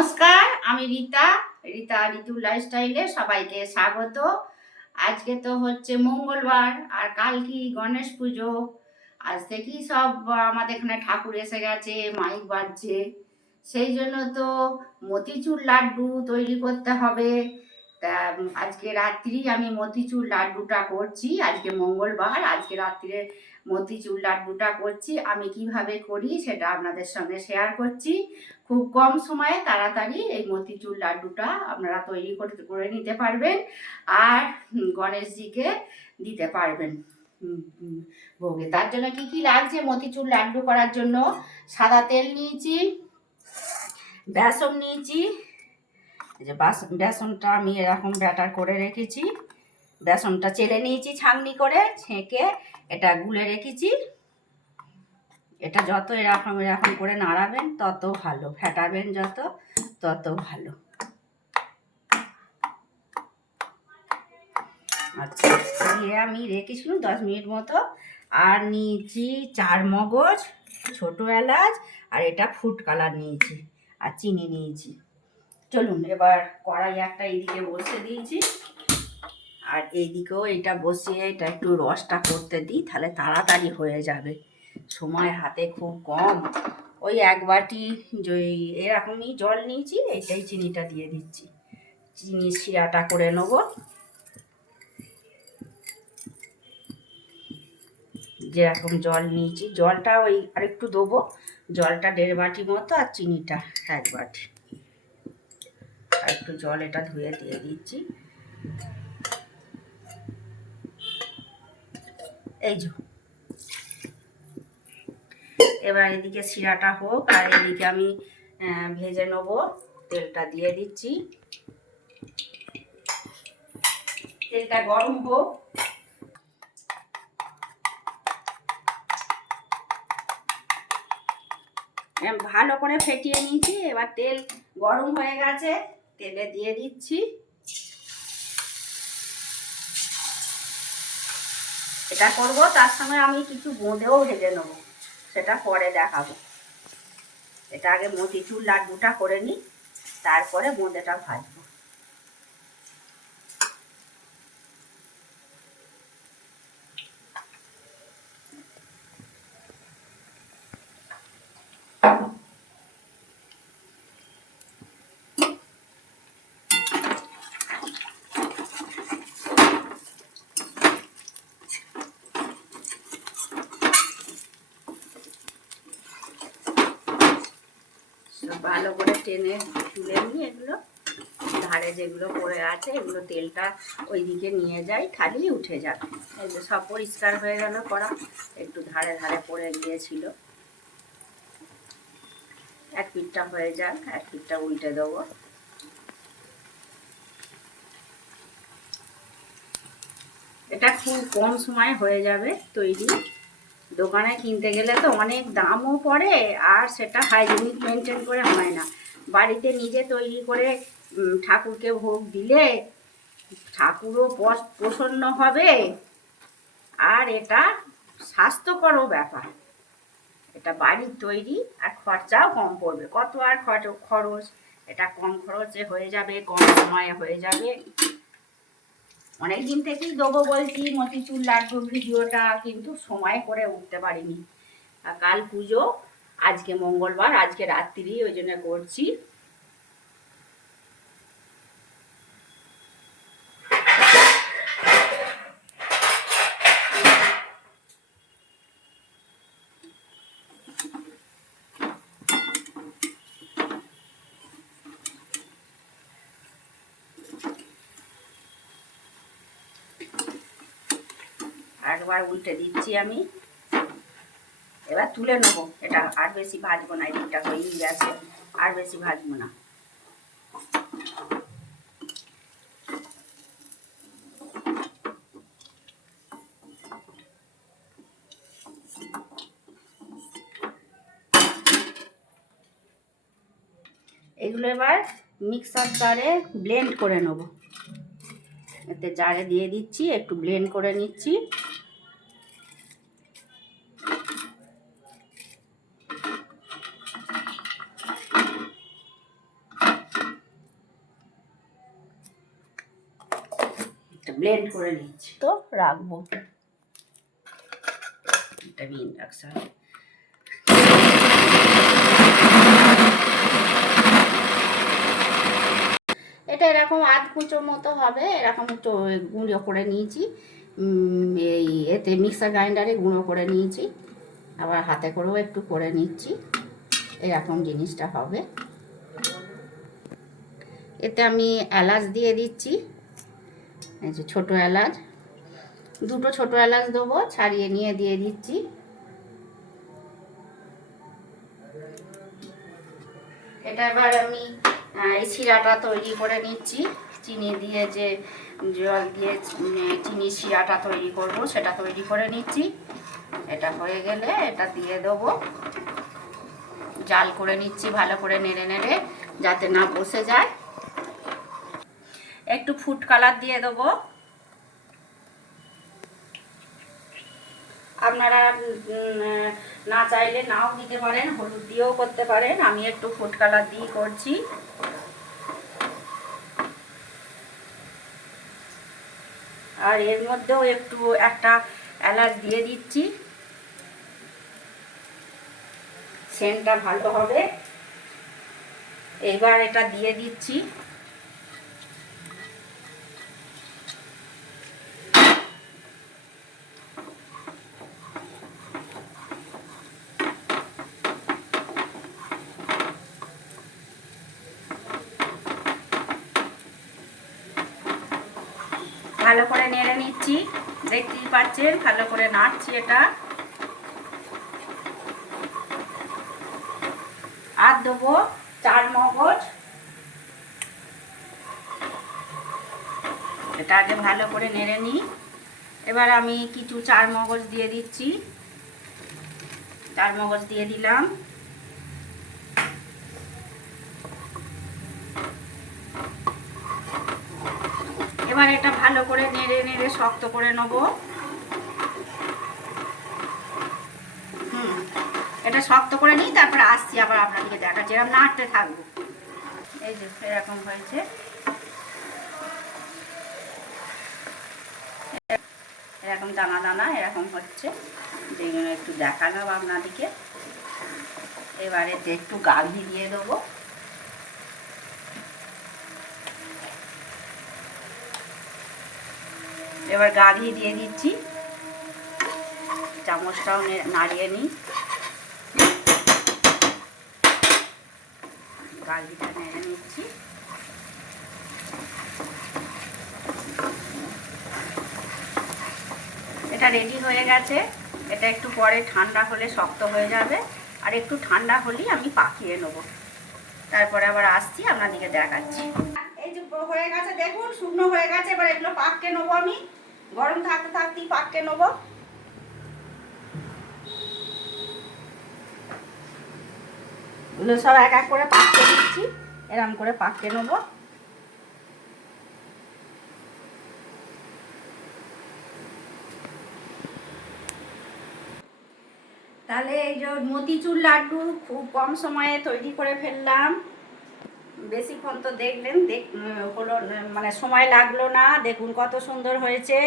নমস্কার, আমি ঋতু লাইফস্টাইলে সবাইকে স্বাগত। আজকে তো হচ্ছে মঙ্গলবার আর কাল কি গণেশ পুজো। আজ থেকেই সব আমাদের এখানে ঠাকুর এসে গেছে, মাইক বাজছে। সেই জন্য তো মতিচুর লাড্ডু তৈরি করতে হবে। তা আজকে রাত্রি আমি মতিচুর লাড্ডুটা করছি। আজকে মঙ্গলবার, আজকে রাত্রে মতিচুর লাড্ডুটা করছি। আমি কিভাবে করি সেটা আপনাদের সঙ্গে শেয়ার করছি। খুব কম সময়ে তাড়াতাড়ি এই মতিচুর লাড্ডুটা আপনারা তৈরি করে নিতে পারবেন আর গণেশজিকে দিতে পারবেন ভোগে। তার জন্য কি কি লাগছে মতিচুর লাড্ডু করার জন্য? সাদা তেল নিয়েছি, বেসন নিয়েছি। এই যে বেসনটা আমি এরকম ব্যাটার করে রেখেছি। বেসনটা চেলে নিয়েছি ছাঁকনি করে, ছেঁকে এটা গুলে রেখেছি। এটা যত এরকম করে নাড়াবেন তত ভালো, ফেটাবেন যত তত ভালো। আচ্ছা, দিয়ে আমি রেখেছিলাম 10 মিনিট মতো। আর নিয়েছি 4 মগজ, ছোট এলাচ, আর এটা ফুড কালার নিয়েছি, আর চিনি নিয়েছি। চলুন এবার কড়াই একটা এইদিকে বসিয়ে দিয়েছি, আর এইদিকেও এটা বসিয়ে এটা একটু রসটা করতে দিই, তাহলে তাড়াতাড়ি হয়ে যাবে। সময় হাতে খুব কম। ওই 1 বাটি এরকমই জল নিয়েছি, এইটাই চিনিটা দিয়ে দিচ্ছি। চিনি শিরাটা করে নেব। যেরকম জল নিয়েছি, জলটা ওই আরেকটু দেবো। জলটা 1.5 বাটি মতো, আর চিনিটা 1 বাটি। আর একটু জল এটা ধুয়ে দিয়ে দিচ্ছি। এই যে এবার এদিকে শিরাটা হোক, আর এদিকে আমি ভেজে নেব। তেলটা দিয়ে দিচ্ছি, তেলটা গরম হোক। ভালো করে ফেটিয়ে নিয়েছি। এবার তেল গরম হয়ে গেছে, তেলে দিয়ে দিচ্ছি। এটা করব, তার সঙ্গে আমি কিছু বোঁদেও ভেজে নেবো, সেটা পরে দেখাবো। এটা আগে মতিচুর লাড্ডুটা করে নিই, তারপরে বোঁদেটা ভাজবো। ভালো করে টেনে তুলে নিয়ে এগুলো ধারে যেগুলো পড়ে আছে, এগুলো তেলটা ওই দিকে নিয়ে যাই, খালি উঠে যাবে। এই যে সব পরিষ্কার হয়ে গেল করা, একটু ধারে ধারে পড়ে গিয়েছিল। এক পিঠটা হয়ে যাক, এক পিঠটা উল্টে দেবো। এটা খুব কম সময় হয়ে যাবে তৈরি। দোকানে কিনতে গেলে তো অনেক দামও পড়ে, আর সেটা হাইজেনিক মেনটেন করে হয় না। বাড়িতে নিজে তৈরি করে ঠাকুরকে ভোগ দিলে ঠাকুরও প্রসন্ন হবে, আর এটা স্বাস্থ্যকরও ব্যাপার। এটা বাড়ির তৈরি, আর খরচাও কম পড়বে। কত আর খরচ, এটা কম খরচে হয়ে যাবে, কম সময়ে হয়ে যাবে। অনেকদিন থেকেই দেবো বলছি মতিচুর লাড্ডুর ভিডিওটা, কিন্তু সময় করে উঠতে পারিনি। আর কাল পুজো, আজকে মঙ্গলবার, আজকে রাত্রি, ওই জন্য করছি। একবার উল্টে দিচ্ছি আমি। এবার তুলে নেবো। এটা আর বেশি ভাজবো না, এদিকটা হয়েই গেছে, আর বেশি ভাজবো না। এগুলো এবার মিক্সার জারে ব্লেন্ড করে নেব। এতে জারে দিয়ে দিচ্ছি, একটু ব্লেন্ড করে নিচ্ছি। ব্লেন্ড করে নিচ্ছি। তো রাখবো, এটা ইন্ডাকশন। এটা এরকম আধ কুচো মতো হবে, এরকম গুঁড়ো করে নিয়েছি। এই এতে মিক্সার গ্রাইন্ডারে গুঁড়ো করে নিয়েছি, আবার হাতে করেও একটু করে নিচ্ছি। এরকম জিনিসটা হবে। এতে আমি এলাচ দিয়ে দিচ্ছি, এই যে ছোটো এলাচ, দুটো ছোটো এলাচ দেবো, ছাড়িয়ে নিয়ে দিয়ে দিচ্ছি। এটা এবার আমি এই শিরাটা তৈরি করে নিচ্ছি, চিনি দিয়ে যে জল দিয়ে চিনি শিরাটা তৈরি করব সেটা তৈরি করে নিচ্ছি। এটা হয়ে গেলে এটা দিয়ে দেবো, জাল করে নিচ্ছি ভালো করে নেড়ে নেড়ে যাতে না বসে যায়। একটু ফুড কালার দিয়ে দেবো, আপনারা না চাইলে নাও দিতে পারেন, হলুদ দিয়েও করতে পারেন, আমি একটু ফুড কালার দিয়ে করছি। আর এর মধ্যেও একটু একটা এলাচ দিয়ে দিচ্ছি, সেন্টটা ভালো হবে। এবার এটা দিয়ে দিচ্ছি। ভালো করে নেড়ে নিচ্ছি, দেখতেই পাচ্ছেন ভালো করে নাড়ছি এটা। আর দেবো চার মগজ, এটা আগে ভালো করে নেড়ে নিই। এবার আমি কিছু চার মগজ দিয়ে দিচ্ছি, চার মগজ দিয়ে দিলাম। এবার এটা ভালো করে নেড়ে নেড়ে শক্ত করে নেব। এটা শক্ত করে নিই, তারপরে আসছি আবার আপনাদেরকে দেখাচ্ছি। এরকম নাড়তে থাকবো। এই যে এরকম হয়েছে, এরকম দানা দানা এরকম হচ্ছে, যেগুলো একটু দেখালাম আপনাদেরকে। এবারে একটু গাভি দিয়ে দেবো। এবার গাভি দিয়ে দিচ্ছি, চামচটাও নাড়িয়ে নিই। গাভিটা নেড়ে নিচ্ছি। এটা রেডি হয়ে গেছে। এটা একটু পরে ঠান্ডা হলে শক্ত হয়ে যাবে, আর একটু ঠান্ডা হলেই আমি পাকিয়ে নেব। তারপরে আবার আসছি আপনাদেরকে দেখাচ্ছি। এই যে হয়ে গেছে, দেখুন শুকনো হয়ে গেছে। এবার এগুলো পাককে নেবো, আমি গরম থাকতে থাকতেই পাককে নেবো। এগুলো সব এক এক করে পাকতে দিচ্ছি, এরকম করে পাককে নেবো। তাহলে এই যে মতিচুর লাড্ডু খুব কম সময়ে তৈরি করে ফেললাম। বেশিক্ষণ তো দেখলেন হলো, মানে সময় লাগলো না। দেখুন কত সুন্দর হয়েছে।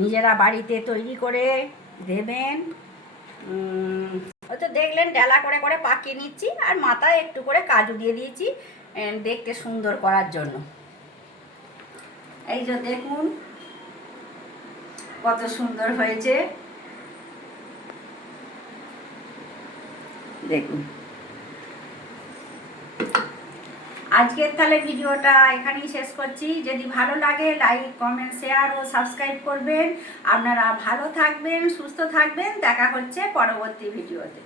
নিজেরা বাড়িতে তৈরি করে দেবেন। হয়তো দেখলেন ডেলা করে করে পাকিয়ে নিচ্ছি, আর মাথায় একটু করে কাজু দিয়ে দিয়েছি দেখতে সুন্দর করার জন্য। এই যে দেখুন কত সুন্দর হয়েছে, দেখুন। আজকের তাহলে ভিডিওটা এখানেই শেষ করছি। যদি ভালো লাগে লাইক কমেন্ট শেয়ার ও সাবস্ক্রাইব করবেন। আপনারা ভালো থাকবেন, সুস্থ থাকবেন। দেখা হচ্ছে পরবর্তী ভিডিওতে।